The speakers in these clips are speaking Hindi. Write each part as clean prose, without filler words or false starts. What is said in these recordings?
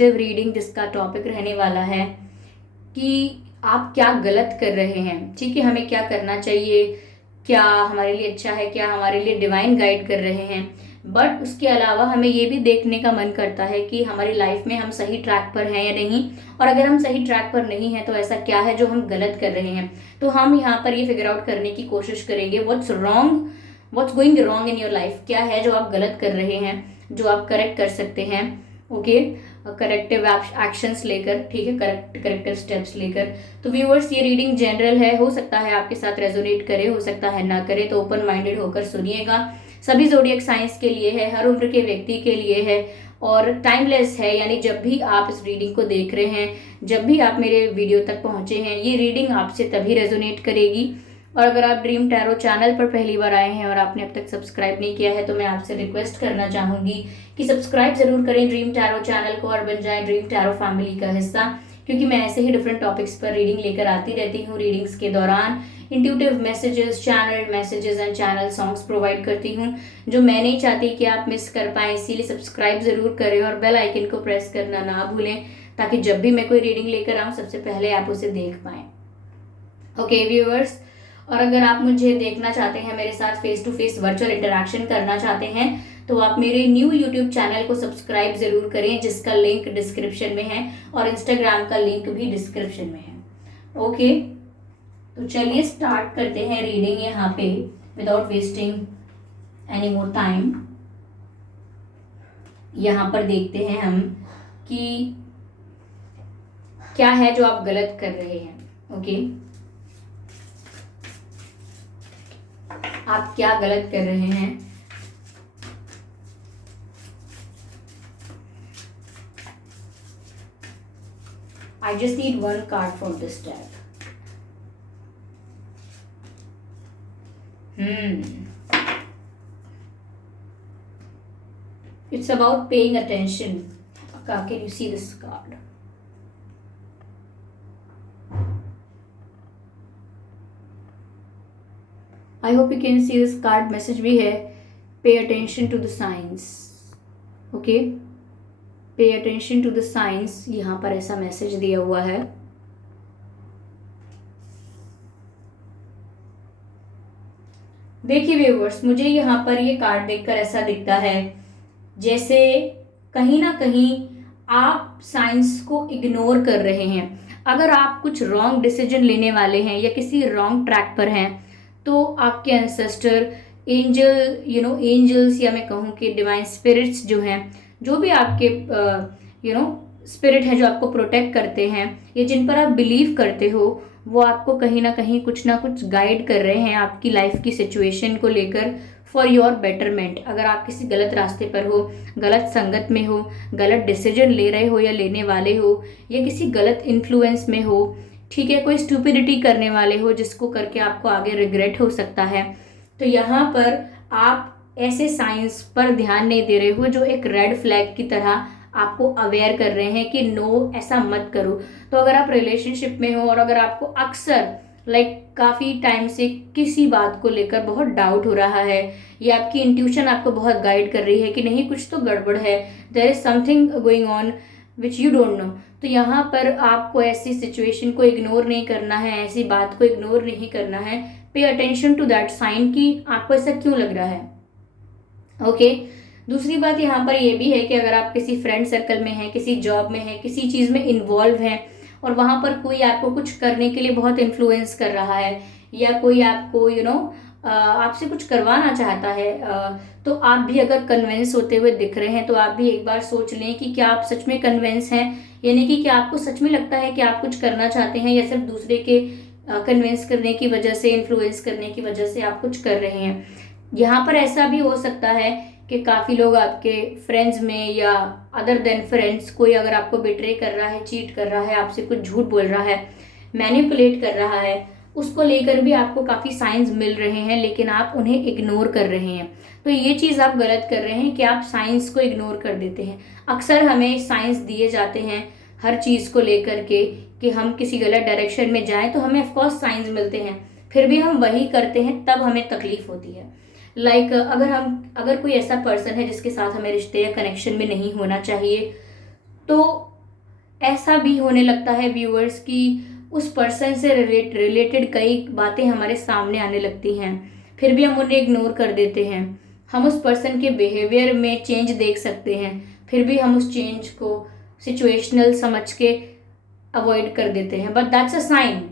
कलेक्टिव रीडिंग जिसका टॉपिक रहने वाला है कि आप क्या गलत कर रहे हैं, ठीक है, हमें क्या करना चाहिए, क्या हमारे लिए अच्छा है, क्या हमारे लिए डिवाइन गाइड कर रहे हैं। बट उसके अलावा हमें ये भी देखने का मन करता है कि हमारी लाइफ में हम सही ट्रैक पर हैं या नहीं, और अगर हम सही ट्रैक पर नहीं हैं तो ऐसा क्या है जो हम गलत कर रहे हैं। तो हम यहाँ पर ये फिगर आउट करने की कोशिश करेंगे what's wrong, what's going wrong in your life, क्या है जो आप गलत कर रहे हैं जो आप करेक्ट कर सकते हैं। ओके, करेक्टिव एक्शंस लेकर, ठीक है, करेक्टिव स्टेप्स लेकर। तो व्यूअर्स, ये रीडिंग जनरल है, हो सकता है आपके साथ रेजोनेट करे, हो सकता है ना करे, तो ओपन माइंडेड होकर सुनिएगा। सभी ज़ोडिएक साइंस के लिए है, हर उम्र के व्यक्ति के लिए है और टाइमलेस है, यानी जब भी आप इस रीडिंग को देख रहे हैं, जब भी आप मेरे वीडियो तक पहुंचे हैं, ये रीडिंग आपसे तभी रेजोनेट करेगी। और अगर आप ड्रीम टैरो चैनल पर पहली बार आए हैं और आपने अब तक सब्सक्राइब नहीं किया है तो मैं आपसे रिक्वेस्ट करना चाहूंगी कि सब्सक्राइब जरूर करें ड्रीम टैरो चैनल को और बन जाएं ड्रीम टैरो फैमिली का हिस्सा, क्योंकि मैं ऐसे ही डिफरेंट टॉपिक्स पर रीडिंग लेकर आती रहती हूँ। रीडिंग्स के दौरान intuitive messages, channel messages and channel songs provide करती हूँ जो मैं नहीं चाहती कि आप मिस कर पाएं। इसीलिए सब्सक्राइब जरूर करें और बेल आइकन को प्रेस करना ना भूलें, ताकि जब भी मैं कोई रीडिंग लेकर आऊँ सबसे पहले आप उसे देख पाएं। ओके व्यूअर्स, और अगर आप मुझे देखना चाहते हैं, मेरे साथ face to face virtual interaction करना चाहते हैं, तो आप मेरे न्यू यूट्यूब चैनल को सब्सक्राइब जरूर करें जिसका लिंक डिस्क्रिप्शन में है और इंस्टाग्राम का लिंक भी डिस्क्रिप्शन में है। ओके, तो चलिए स्टार्ट करते हैं रीडिंग यहाँ पे without wasting any more time. यहाँ पर देखते हैं हम कि क्या है जो आप गलत कर रहे हैं। ओके, आप क्या गलत कर रहे हैं। I just need one card from this deck. It's about paying attention. Can you see this card? I hope you can see this card. Message भी है, pay attention to the signs. Okay, pay attention to the signs. यहाँ पर ऐसा मैसेज दिया हुआ है। देखिए व्यूअर्स, मुझे यहाँ पर ये कार्ड देखकर ऐसा दिखता है जैसे कहीं ना कहीं आप साइंस को इग्नोर कर रहे हैं। अगर आप कुछ रॉन्ग डिसीजन लेने वाले हैं या किसी रॉन्ग ट्रैक पर हैं, तो आपके एंसेस्टर, एंजल, एंजल्स, या मैं कहूँ कि डिवाइन स्पिरिट्स जो हैं, जो भी आपके स्पिरिट है जो आपको प्रोटेक्ट करते हैं या जिन पर आप बिलीव करते हो, वो आपको कहीं ना कहीं कुछ ना कुछ गाइड कर रहे हैं आपकी लाइफ की सिचुएशन को लेकर, फॉर योर बेटरमेंट। अगर आप किसी गलत रास्ते पर हो, गलत संगत में हो, गलत डिसीजन ले रहे हो या लेने वाले हो, या किसी गलत इन्फ्लुएंस में हो, ठीक है, कोई स्टूपिडिटी करने वाले हो जिसको करके आपको आगे रिग्रेट हो सकता है, तो यहाँ पर आप ऐसे साइंस पर ध्यान नहीं दे रहे हो जो एक रेड फ्लैग की तरह आपको अवेयर कर रहे हैं कि नो, ऐसा मत करो। तो अगर आप रिलेशनशिप में हो और अगर आपको अक्सर काफ़ी टाइम से किसी बात को लेकर बहुत डाउट हो रहा है, या आपकी इंट्यूशन आपको बहुत गाइड कर रही है कि नहीं, कुछ तो गड़बड़ है, there is something going on which you don't know, तो यहाँ पर आपको ऐसी सिचुएशन को इग्नोर नहीं करना है, ऐसी बात को इग्नोर नहीं करना है। Pay attention to that sine कि आपको ऐसा क्यों लग रहा है। ओके, दूसरी बात यहाँ पर ये भी है कि अगर आप किसी फ्रेंड सर्कल में हैं, किसी जॉब में हैं, किसी चीज़ में इन्वॉल्व हैं और वहाँ पर कोई आपको कुछ करने के लिए बहुत इन्फ्लुएंस कर रहा है, या कोई आपको आपसे कुछ करवाना चाहता है, तो आप भी अगर कन्विंस होते हुए दिख रहे हैं तो आप भी एक बार सोच लें कि क्या आप सच में कन्विंस हैं, यानी कि क्या आपको सच में लगता है कि आप कुछ करना चाहते हैं, या सिर्फ दूसरे के कन्विंस करने की वजह से, इन्फ्लुएंस करने की वजह से आप कुछ कर रहे हैं। यहाँ पर ऐसा भी हो सकता है कि काफ़ी लोग आपके फ्रेंड्स में या अदर देन फ्रेंड्स, कोई अगर आपको बिट्रे कर रहा है, चीट कर रहा है, आपसे कुछ झूठ बोल रहा है, मैनिपुलेट कर रहा है, उसको लेकर भी आपको काफ़ी साइंस मिल रहे हैं, लेकिन आप उन्हें इग्नोर कर रहे हैं। तो ये चीज़ आप गलत कर रहे हैं कि आप साइंस को इग्नोर कर देते हैं। अक्सर हमें साइंस दिए जाते हैं हर चीज़ को लेकर के कि हम किसी गलत डायरेक्शन में जाएं, तो हमें ऑफकोर्स साइंस मिलते हैं, फिर भी हम वही करते हैं, तब हमें तकलीफ होती है। अगर कोई ऐसा पर्सन है जिसके साथ हमें रिश्ते या कनेक्शन में नहीं होना चाहिए, तो ऐसा भी होने लगता है व्यूअर्स कि उस पर्सन से रिलेटेड कई बातें हमारे सामने आने लगती हैं, फिर भी हम उन्हें इग्नोर कर देते हैं। हम उस पर्सन के बिहेवियर में चेंज देख सकते हैं, फिर भी हम उस चेंज को सिचुएशनल समझ के अवॉइड कर देते हैं, but that's a sign.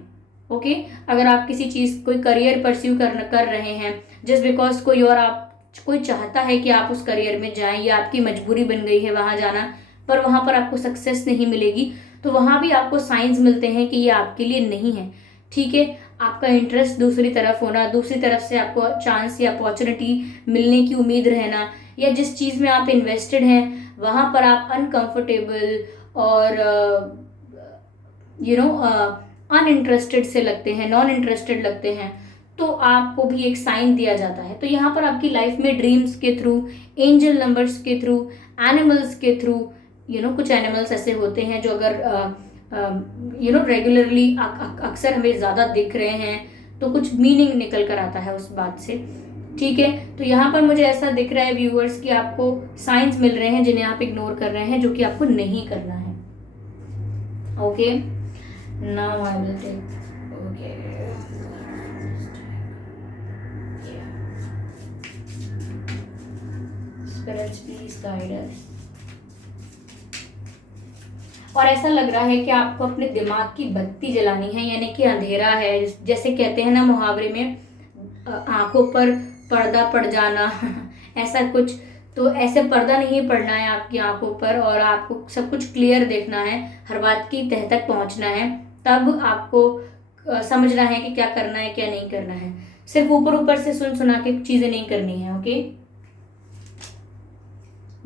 Okay, अगर आप किसी चीज़ कोई करियर परस्यू कर रहे हैं जस्ट बिकॉज कोई चाहता है कि आप उस करियर में जाएं या आपकी मजबूरी बन गई है वहां जाना, पर वहां पर आपको सक्सेस नहीं मिलेगी, तो वहां भी आपको साइंस मिलते हैं कि ये आपके लिए नहीं है। ठीक है, आपका इंटरेस्ट दूसरी तरफ होना, दूसरी तरफ से आपको चांस या अपॉर्चुनिटी मिलने की उम्मीद रहना, या जिस चीज़ में आप इन्वेस्टेड हैं वहां पर आप अनकंफर्टेबल और अनइंटरेस्टेड से लगते हैं, नॉन इंटरेस्टेड लगते हैं, तो आपको भी एक साइन दिया जाता है। तो यहाँ पर आपकी लाइफ में ड्रीम्स के थ्रू, एंजल नंबर्स के थ्रू, एनिमल्स के थ्रू, कुछ एनिमल्स ऐसे होते हैं जो अगर रेगुलरली अक्सर हमें ज़्यादा दिख रहे हैं तो कुछ मीनिंग निकल कर आता है उस बात से। ठीक है, तो यहाँ पर मुझे ऐसा दिख रहा है व्यूअर्स कि आपको साइंस मिल रहे हैं जिन्हें आप इग्नोर कर रहे हैं, जो कि आपको नहीं करना है। Okay, now I will take spirits please guide us. और ऐसा लग रहा है कि आपको अपने दिमाग की बत्ती जलानी है, यानी कि अंधेरा है, जैसे कहते हैं ना मुहावरे में, आंखों पर पर्दा पड़ जाना ऐसा कुछ। तो ऐसे पर्दा नहीं पड़ना है आपकी आंखों पर, और आपको सब कुछ क्लियर देखना है, हर बात की तह तक पहुंचना है, तब आपको समझना है कि क्या करना है क्या नहीं करना है। सिर्फ ऊपर ऊपर से सुन सुना के चीजें नहीं करनी है। ओके,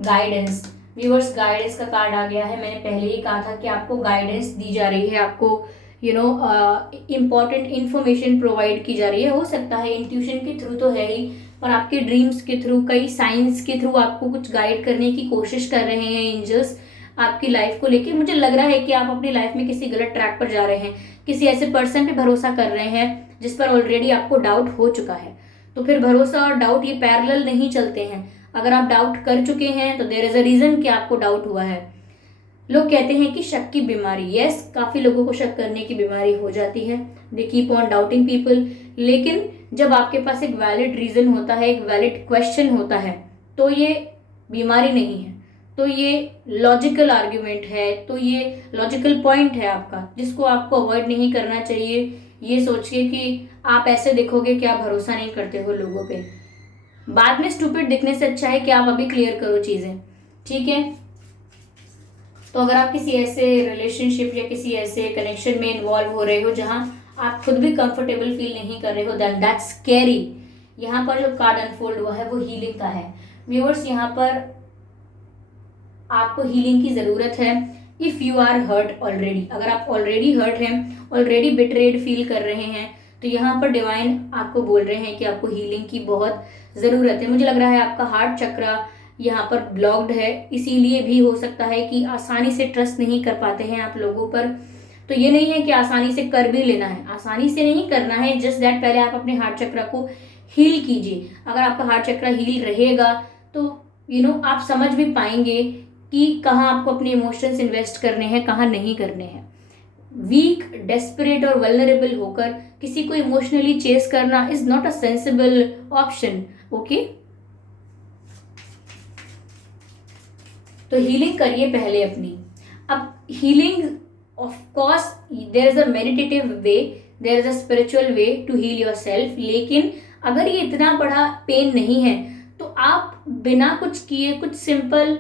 गाइडेंस व्यूअर्स, गाइडेंस का कार्ड आ गया है। मैंने पहले ही कहा था कि आपको गाइडेंस दी जा रही है, आपको इम्पॉर्टेंट इंफॉर्मेशन प्रोवाइड की जा रही है। हो सकता है इंट्यूशन के थ्रू तो है ही, पर आपके ड्रीम्स के थ्रू, कई साइंस के थ्रू आपको कुछ गाइड करने की कोशिश कर रहे हैं एंजल्स आपकी लाइफ को लेके। मुझे लग रहा है कि आप अपनी लाइफ में किसी गलत ट्रैक पर जा रहे हैं, किसी ऐसे पर्सन पे भरोसा कर रहे हैं जिस पर ऑलरेडी आपको डाउट हो चुका है। तो फिर भरोसा और डाउट ये पैरेलल नहीं चलते हैं। अगर आप डाउट कर चुके हैं तो देयर इज अ रीजन कि आपको डाउट हुआ है। लोग कहते हैं कि शक की बीमारी, यस, काफी लोगों को शक करने की बीमारी हो जाती है, they keep on doubting people. लेकिन जब आपके पास एक वैलिड रीजन होता है, एक वैलिड क्वेश्चन होता है, तो ये बीमारी नहीं है, तो ये लॉजिकल आर्ग्यूमेंट है, तो ये लॉजिकल पॉइंट है आपका, जिसको आपको अवॉइड नहीं करना चाहिए। ये सोच के कि आप ऐसे देखोगे कि आप भरोसा नहीं करते हो लोगों पे, बाद में स्टूपिड दिखने से अच्छा है कि आप अभी क्लियर करो चीजें। ठीक है, तो अगर आप किसी ऐसे रिलेशनशिप या किसी ऐसे कनेक्शन में इन्वॉल्व हो रहे हो जहां आप खुद भी कंफर्टेबल फील नहीं कर रहे हो, देन दैट्स स्कैरी। यहाँ पर जो कार्ड अनफोल्ड हुआ है वो हीलिंग का है। व्यूअर्स, यहाँ पर आपको हीलिंग की जरूरत है। If you are hurt already, अगर आप ऑलरेडी हर्ट हैं, ऑलरेडी बिट्रेड फील कर रहे हैं, तो यहाँ पर डिवाइन आपको बोल रहे हैं कि आपको हीलिंग की बहुत जरूरत है। मुझे लग रहा है आपका हार्ट चक्रा यहाँ पर ब्लॉक्ड है, इसीलिए भी हो सकता है कि आसानी से ट्रस्ट नहीं कर पाते हैं आप लोगों पर। तो ये नहीं है कि आसानी से कर भी लेना है, आसानी से नहीं करना है, जस्ट दैट पहले आप अपने हार्ट चक्रा को हील कीजिए। अगर आपका हार्ट चक्रा हील रहेगा तो आप समझ भी पाएंगे कि कहाँ आपको अपने इमोशंस इन्वेस्ट करने हैं, कहाँ नहीं करने हैं। वीक, डेस्परेट और वल्नरेबल होकर किसी को इमोशनली चेस करना is not a sensible option. Okay, तो हीलिंग करिए पहले अपनी। अब healing, of course there is a meditative way, there is a spiritual way to heal yourself, लेकिन अगर ये इतना बड़ा पेन नहीं है तो आप बिना कुछ किए कुछ सिंपल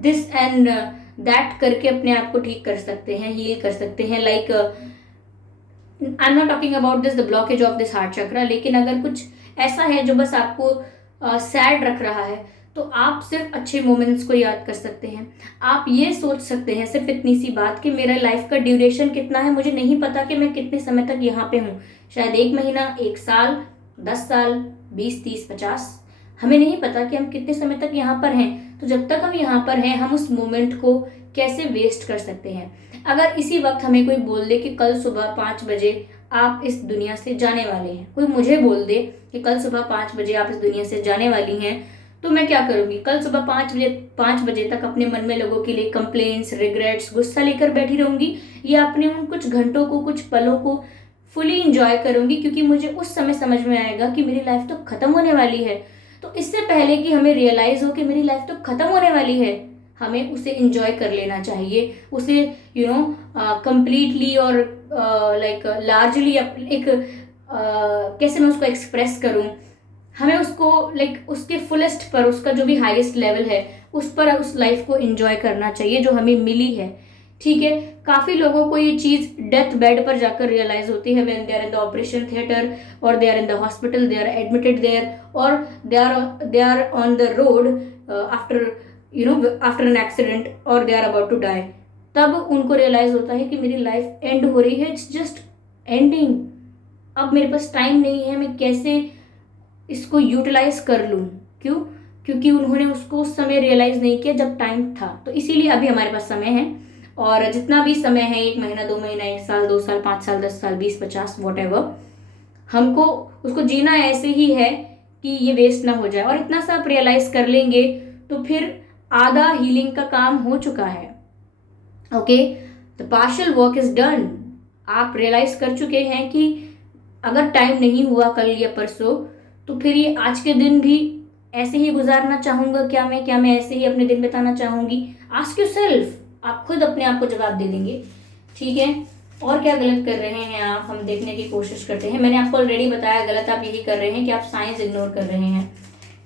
दिस एंड दैट करके अपने आप को ठीक कर सकते हैं, हील कर सकते हैं। Like I am not talking about this the blockage of this heart chakra, लेकिन अगर कुछ ऐसा है जो बस आपको सैड रख रहा है, तो आप सिर्फ अच्छे मोमेंट्स को याद कर सकते हैं। आप ये सोच सकते हैं सिर्फ इतनी सी बात कि मेरा लाइफ का ड्यूरेशन कितना है, मुझे नहीं पता कि मैं कितने समय तक यहाँ पे हूँ, शायद 1 महीना, 1 साल, 10 साल, 20, 30, 50, हमें नहीं पता कि हम कितने समय तक यहाँ पर हैं। तो जब तक हम यहाँ पर हैं, हम उस मोमेंट को कैसे वेस्ट कर सकते हैं। अगर इसी वक्त हमें कोई बोल दे कि कल सुबह 5 बजे आप इस दुनिया से जाने वाले हैं, कोई मुझे बोल दे कि कल सुबह 5 बजे आप इस दुनिया से जाने वाली हैं, तो मैं क्या करूंगी, कल सुबह 5 बजे तक अपने मन में लोगों के लिए कंप्लेन्स, रिग्रेट्स, गुस्सा लेकर बैठी रहूंगी, या अपने उन कुछ घंटों को, कुछ पलों को फुली इंजॉय करूंगी, क्योंकि मुझे उस समय समझ में आएगा कि मेरी लाइफ तो खत्म होने वाली है। तो इससे पहले कि हमें रियलाइज हो कि मेरी लाइफ तो खत्म होने वाली है, हमें उसे इंजॉय कर लेना चाहिए, उसे कंप्लीटली और लाइक लार्जली एक कैसे मैं उसको एक्सप्रेस करूं, हमें उसको लाइक उसके फुलेस्ट पर, उसका जो भी हाईएस्ट लेवल है उस पर उस लाइफ को एंजॉय करना चाहिए जो हमें मिली है। ठीक है, काफी लोगों को ये चीज डेथ बेड पर जाकर रियलाइज होती है, when they are in the operation theatre और they are in the hospital, they are admitted there, और they are on the road after after an accident, और they are about to die. तब उनको रियलाइज होता है कि मेरी लाइफ एंड हो रही है, इट्स जस्ट एंडिंग, अब मेरे पास टाइम नहीं है, मैं कैसे इसको यूटिलाइज कर लूं। क्यों? क्योंकि उन्होंने उसको उस समय रियलाइज नहीं किया जब टाइम था। तो इसीलिए अभी हमारे पास समय है, और जितना भी समय है, 1 महीना, 2 महीना, 1 साल, 2 साल, 5 साल, 10 साल, 20, 50, वॉट एवर, हमको उसको जीना ऐसे ही है कि ये वेस्ट ना हो जाए। और इतना सा आप रियलाइज कर लेंगे तो फिर आधा हीलिंग का काम हो चुका है। Okay, the partial work is done. आप रियलाइज कर चुके हैं कि अगर टाइम नहीं हुआ कल या परसों, तो फिर ये आज के दिन भी ऐसे ही गुजारना चाहूंगा क्या मैं ऐसे ही अपने दिन बिताना चाहूंगी? आस्क योरसेल्फ, आप खुद अपने आप को जवाब दे देंगे। ठीक है, और क्या गलत कर रहे हैं आप, हम देखने की कोशिश करते हैं। मैंने आपको ऑलरेडी बताया, गलत आप यही कर रहे हैं कि आप साइंस इग्नोर कर रहे हैं।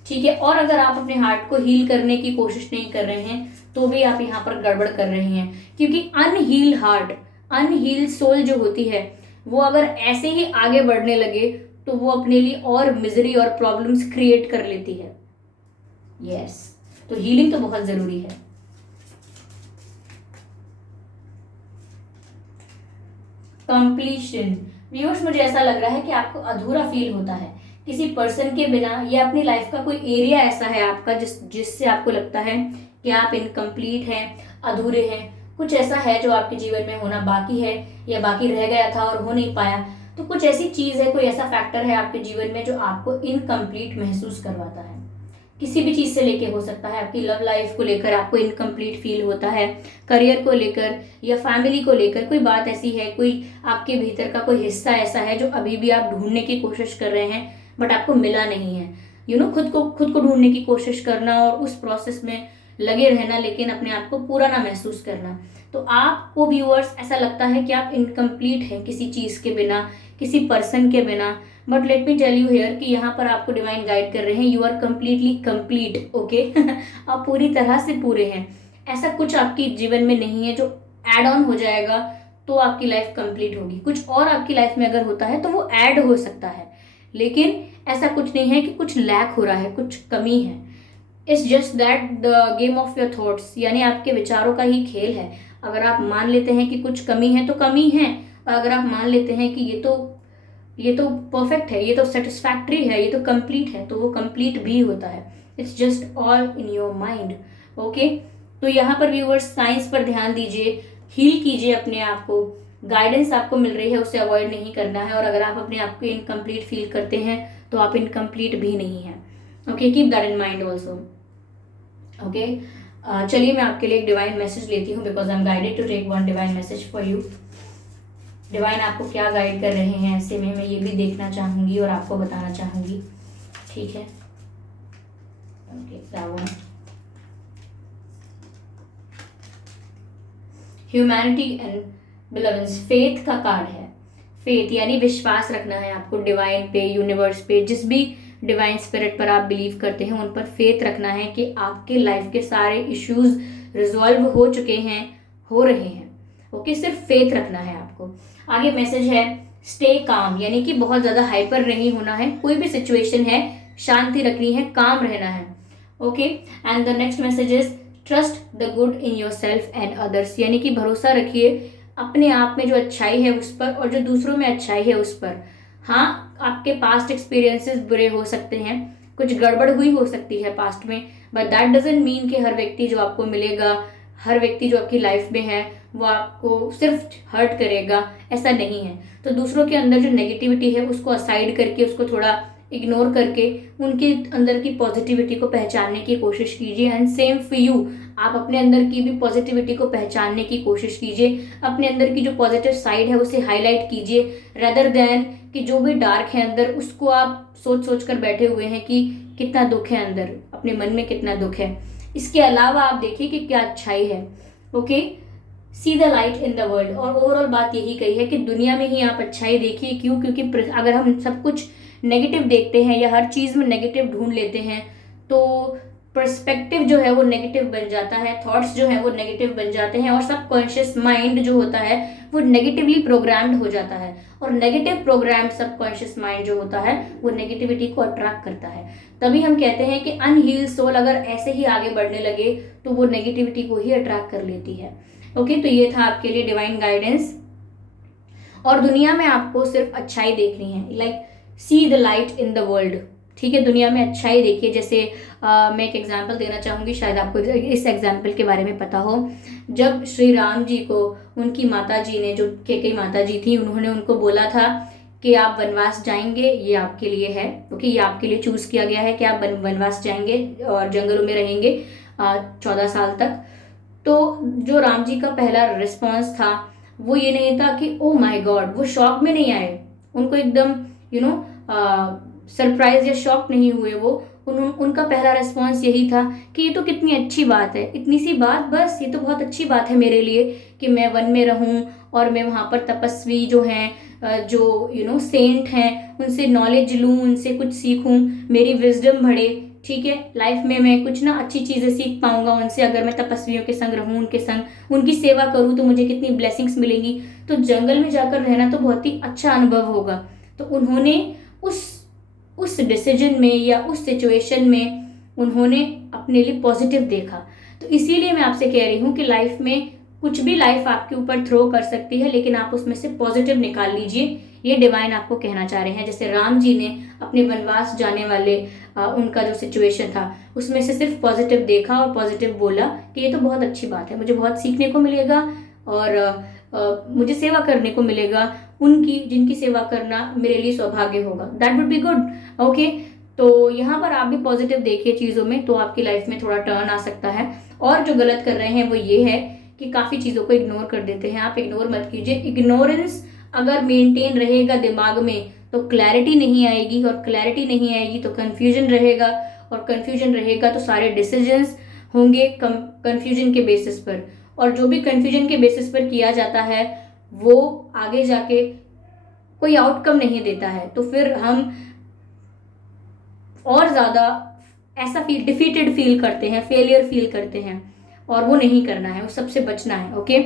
ठीक है, और अगर आप अपने हार्ट को हील करने की कोशिश नहीं कर रहे हैं तो भी आप यहाँ पर गड़बड़ कर रहे हैं, क्योंकि अनहील्ड हार्ट, अनहील्ड सोल जो होती है, वो अगर ऐसे ही आगे बढ़ने लगे तो वो अपने लिए और मिजरी और प्रॉब्लम्स क्रिएट कर लेती है। यस, तो हीलिंग तो बहुत जरूरी है। कंप्लीशन। व्यूअर्स, मुझे ऐसा लग रहा है कि आपको अधूरा फील होता है किसी पर्सन के बिना, या अपनी लाइफ का कोई एरिया ऐसा है आपका जिससे आपको लगता है कि आप इनकम्प्लीट हैं, अधूरे हैं, कुछ ऐसा है जो आपके जीवन में होना बाकी है या बाकी रह गया था और हो नहीं पाया। तो कुछ ऐसी चीज है, कोई ऐसा फैक्टर है आपके जीवन में जो आपको इनकम्प्लीट महसूस करवाता है। किसी भी चीज से लेके हो सकता है, आपकी लव लाइफ को लेकर आपको इनकम्प्लीट फील होता है, करियर को लेकर या फैमिली को लेकर कोई बात ऐसी है, कोई आपके भीतर का कोई हिस्सा ऐसा है जो अभी भी आप ढूंढने की कोशिश कर रहे हैं बट आपको मिला नहीं है। खुद को ढूंढने की कोशिश करना और उस प्रोसेस में लगे रहना, लेकिन अपने आप को पूरा ना महसूस करना। तो आपको व्यूअर्स ऐसा लगता है कि आप इनकम्प्लीट हैं किसी चीज के बिना, किसी पर्सन के बिना, but let me tell you here कि यहाँ पर आपको डिवाइन गाइड कर रहे हैं, you are completely complete. Okay, आप पूरी तरह से पूरे हैं। ऐसा कुछ आपके जीवन में नहीं है जो एड ऑन हो जाएगा तो आपकी लाइफ कंप्लीट होगी। कुछ और आपकी लाइफ में अगर होता है तो वो ऐड हो सकता है, लेकिन ऐसा कुछ नहीं है कि कुछ लैक हो रहा है, कुछ कमी है। It's just that the game of your thoughts, यानी आपके विचारों का ही खेल है। अगर आप मान लेते हैं कि कुछ कमी है तो कमी है, और अगर आप मान लेते हैं कि ये तो परफेक्ट है, ये तो सेटिस्फैक्ट्री है, ये तो कंप्लीट है, तो वो कंप्लीट भी होता है। It's just all in your mind. Okay, तो यहाँ पर व्यूअर्स साइंस पर ध्यान दीजिए, हील कीजिए अपने आप को। गाइडेंस आपको मिल रही है, उसे अवॉइड नहीं करना है। और अगर आप अपने आप को इनकम्प्लीट फील करते हैं तो आप इनकम्प्लीट भी नहीं हैं। Okay, keep that in mind also. Okay, चलिए मैं आपके लिए एक डिवाइन मैसेज लेती हूँ, because I am guided to take one divine message for you. Divine आपको क्या गाइड कर रहे हैं, ऐसे में मैं ये भी देखना चाहूंगी और आपको बताना चाहूंगी। ठीक है, ओके, ह्यूमैनिटी एंड बिलीवेंस, फेथ का कार्ड है। फेथ यानी विश्वास रखना है आपको डिवाइन पे, यूनिवर्स पे, जिस भी डिवाइन स्पिरिट पर आप बिलीव करते हैं उन पर फेथ रखना है कि आपके लाइफ के सारे इश्यूज रिजॉल्व हो चुके हैं, हो रहे हैं। ओके, सिर्फ फेथ रखना है आपको। आगे मैसेज है स्टे काम, यानी कि बहुत ज्यादा हाइपर नहीं होना है, कोई भी सिचुएशन है शांति रखनी है, काम रहना है। Okay, and the next message is trust the good in your self and others, यानी कि भरोसा रखिए अपने आप में जो अच्छाई है उस पर और जो दूसरों में अच्छाई है उस पर। हाँ, आपके पास्ट एक्सपीरियंसेस बुरे हो सकते हैं, कुछ गड़बड़ हुई हो सकती है पास्ट में, बट दैट डजंट मीन कि हर व्यक्ति जो आपको मिलेगा, हर व्यक्ति जो आपकी लाइफ में है वो आपको सिर्फ हर्ट करेगा, ऐसा नहीं है। तो दूसरों के अंदर जो नेगेटिविटी है उसको असाइड करके उसको थोड़ा इग्नोर करके उनके अंदर की पॉजिटिविटी को पहचानने की कोशिश कीजिए। एंड सेम फॉर यू, आप अपने अंदर की भी पॉजिटिविटी को पहचानने की कोशिश कीजिए, अपने अंदर की जो पॉजिटिव साइड है उसे हाईलाइट कीजिए, रेदर देन कि जो भी डार्क है अंदर उसको आप सोच सोच कर बैठे हुए हैं कि कितना दुख है अंदर, अपने मन में कितना दुख है। इसके अलावा आप देखिए कि क्या अच्छाई है। Okay, see the light in the world. और ओवरऑल बात यही कही है कि दुनिया में ही आप अच्छाई देखिए। क्यों? क्योंकि अगर हम सब कुछ नेगेटिव देखते हैं या हर चीज में नेगेटिव ढूंढ लेते हैं तो पर्सपेक्टिव जो है वो नेगेटिव बन जाता है, थॉट्स जो है वो नेगेटिव बन जाते हैं और सबकॉन्शियस माइंड जो होता है वो नेगेटिवली प्रोग्राम्ड हो जाता है। और नेगेटिव प्रोग्राम्ड सबकॉन्शियस माइंड जो होता है वो नेगेटिविटी को अट्रैक्ट करता है। तभी हम कहते हैं कि अनहील्ड सोल अगर ऐसे ही आगे बढ़ने लगे तो वो नेगेटिविटी को ही अट्रैक्ट कर लेती है। ओके, तो ये था आपके लिए डिवाइन गाइडेंस। और दुनिया में आपको सिर्फ अच्छाई देखनी है, like see the light in the world. ठीक है, दुनिया में अच्छाई देखिए। जैसे मैं एक एग्जांपल देना चाहूंगी, शायद आपको इस एग्जांपल के बारे में पता हो। जब श्री राम जी को उनकी माता जी ने, जो कैकेयी माता जी थी, उन्होंने उनको बोला था कि आप वनवास जाएंगे, ये आपके लिए है, क्योंकि ये आपके लिए चूज किया गया है कि आप वनवास जाएंगे और जंगलों में रहेंगे 14 साल तक। तो जो राम जी का पहला रिस्पॉन्स था वो ये नहीं था कि ओ माय गॉड, वो शॉक में नहीं आए, उनको एकदम सरप्राइज या शॉक नहीं हुए वो। उनका पहला रिस्पॉन्स यही था कि ये तो कितनी अच्छी बात है, इतनी सी बात, बस ये तो बहुत अच्छी बात है मेरे लिए कि मैं वन में रहूं और मैं वहां पर तपस्वी जो हैं, जो सेंट हैं, उनसे नॉलेज लूं, उनसे कुछ सीखूं, मेरी विजडम बढ़े। ठीक है, लाइफ में मैं कुछ ना अच्छी चीजें सीख पाऊंगा उनसे, अगर मैं तपस्वियों के संग रहूं, उनके संग उनकी सेवा करूं तो मुझे कितनी ब्लेसिंग्स मिलेंगी। तो जंगल में जाकर रहना तो बहुत ही अच्छा अनुभव होगा। तो उन्होंने उस डिसीजन में या उस सिचुएशन में उन्होंने अपने लिए पॉजिटिव देखा। तो इसीलिए मैं आपसे कह रही हूँ कि लाइफ में कुछ भी लाइफ आपके ऊपर थ्रो कर सकती है, लेकिन आप उसमें से पॉजिटिव निकाल लीजिए। ये डिवाइन आपको कहना चाह रहे हैं। जैसे राम जी ने अपने वनवास जाने वाले उनका जो सिचुएशन था उसमें से सिर्फ पॉजिटिव देखा और पॉजिटिव बोला कि ये तो बहुत अच्छी बात है, मुझे बहुत सीखने को मिलेगा और मुझे सेवा करने को मिलेगा, उनकी जिनकी सेवा करना मेरे लिए सौभाग्य होगा, that would be good. Okay, तो यहाँ पर आप भी पॉजिटिव देखिए चीज़ों में, तो आपकी लाइफ में थोड़ा टर्न आ सकता है। और जो गलत कर रहे हैं वो ये है कि काफ़ी चीज़ों को इग्नोर कर देते हैं। आप इग्नोर मत कीजिए। इग्नोरेंस अगर मेंटेन रहेगा दिमाग में तो क्लैरिटी नहीं आएगी, और क्लैरिटी नहीं आएगी तो कन्फ्यूजन रहेगा, और कन्फ्यूजन रहेगा तो सारे डिसीजंस होंगे कन्फ्यूजन के बेसिस पर। और जो भी कन्फ्यूजन के बेसिस पर किया जाता है वो आगे जाके कोई आउटकम नहीं देता है। तो फिर हम और ज़्यादा ऐसा डिफीटेड फील करते हैं, फेलियर फील करते हैं, और वो नहीं करना है, वो सबसे बचना है। ओके,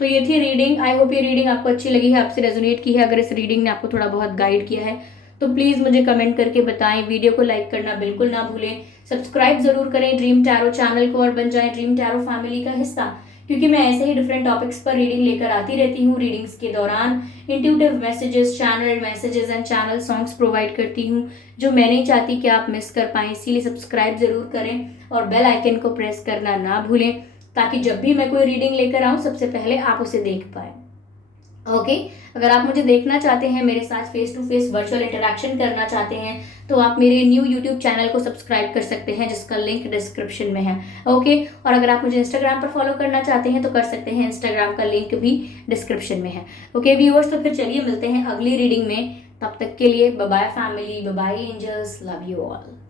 तो ये थी रीडिंग। आई होप ये रीडिंग आपको अच्छी लगी है, आपसे रेजोनेट की है। अगर इस रीडिंग ने आपको थोड़ा बहुत गाइड किया है तो प्लीज़ मुझे कमेंट करके बताएं। वीडियो को लाइक करना बिल्कुल ना भूलें। सब्सक्राइब जरूर करें ड्रीम टैरो चैनल को और बन जाएं ड्रीम टैरो फैमिली का हिस्सा, क्योंकि मैं ऐसे ही डिफरेंट टॉपिक्स पर रीडिंग लेकर आती रहती हूँ। रीडिंग्स के दौरान intuitive messages, channel messages and channel songs provide करती हूँ जो मैं नहीं चाहती कि आप मिस कर पाएं। इसीलिए सब्सक्राइब जरूर करें और बेल आइकन को प्रेस करना ना भूलें, ताकि जब भी मैं कोई रीडिंग लेकर आऊँ सबसे पहले आप उसे देख पाए। ओके, अगर आप मुझे देखना चाहते हैं, मेरे साथ face to face virtual interaction करना चाहते हैं, तो आप मेरे न्यू यूट्यूब चैनल को सब्सक्राइब कर सकते हैं, जिसका लिंक डिस्क्रिप्शन में है। ओके, और अगर आप मुझे इंस्टाग्राम पर फॉलो करना चाहते हैं तो कर सकते हैं, इंस्टाग्राम का लिंक भी डिस्क्रिप्शन में है। ओके व्यूअर्स, तो फिर चलिए मिलते हैं अगली रीडिंग में। तब तक के लिए bye bye family, bye bye angels, love you all.